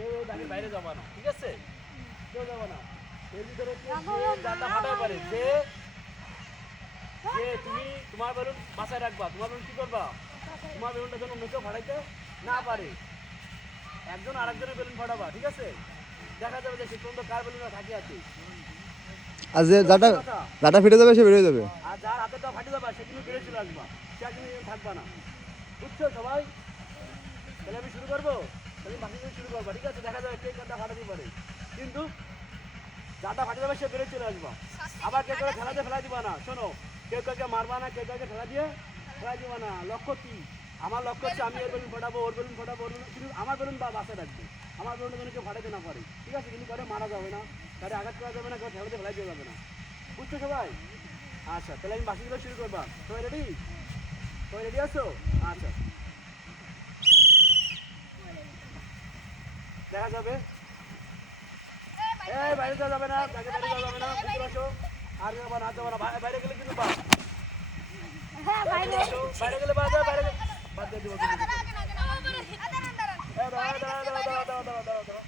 কেউ বাড়ির বাইরে যাবা না, ঠিক আছে? কেউ যাবা না। এর ভিতরে জানলা ফাটাতে পারে যে যে তুমি তোমার বেলুন বাসায় রাখবা, তোমার বেলুন কি করবা? তোমার বেলুনটা যেন অন্য কেউ ফাটাইতে না পারে। একজন আরেকজনের বেলুন ফাটাবা, ঠিক আছে? দেখা যাবে যে সে পর্যন্ত কার বেলুনটা থাকে আছে। আর যে যাটা ফেটে যাবে সে বেরিয়ে যাবে। আর যার হাতেরটা ফাটে যাবে সে কিন্তু বেড়ে চলে আসবা, সে কিন্তু থাকবা না। বুঝছো সবাই? তাহলে আমি শুরু করবো, তাহলে বাকি শুরু করবা, ঠিক আছে? দেখা যাবে কে কোনটা ফাটাতে পারে, কিন্তু যাটা ফাটে যাবে সে বেড়ে চলে আসবা। আবার কেউ কেউ খেলাতে ফেলা দিবা না, শোনো, কেউ কাউকে মারবা না, কেউ কাউকে ফেলা দিয়ে ফেলা দিবা না। লক্ষ্য কি? আমার লক্ষ্য হচ্ছে আমি ওর বেলুন ফাটাবো, ওর বেলুন ফাটাবো, ওর বেলুন, কিন্তু আমার বেলুন বা বাসায় রাখবে। আমার বেলুনটা যেন কেউ ফাটাতে না পারে, ঠিক আছে? কিন্তু কারো মারা যাবে না, কারো আঘাত করা যাবে না, কারো খেলাতে ফেলাই দেওয়া যাবে না। বুঝছো সবাই? আচ্ছা, তাহলে আমি বাকিগুলো শুরু করবা। সবাই রেডি? সবাই রেডি আছো? আচ্ছা, দেখা যাবে। এই বাইরে যাওয়া যাবে না, বাইরে যাওয়া যাবে না, ভিতরে আসো। আর যাবা না, যাবা না, বাইরে গেলে কিন্তু বাদ। বাইরে গেলে বাদ, বাইরে গেলে বাদ দিয়ে দিব। দাঁড়াও, দাঁড়াও, দাঁড়াও, দাঁড়াও, দাঁড়াও, দাঁড়াও, দাঁড়াও, দাঁড়াও।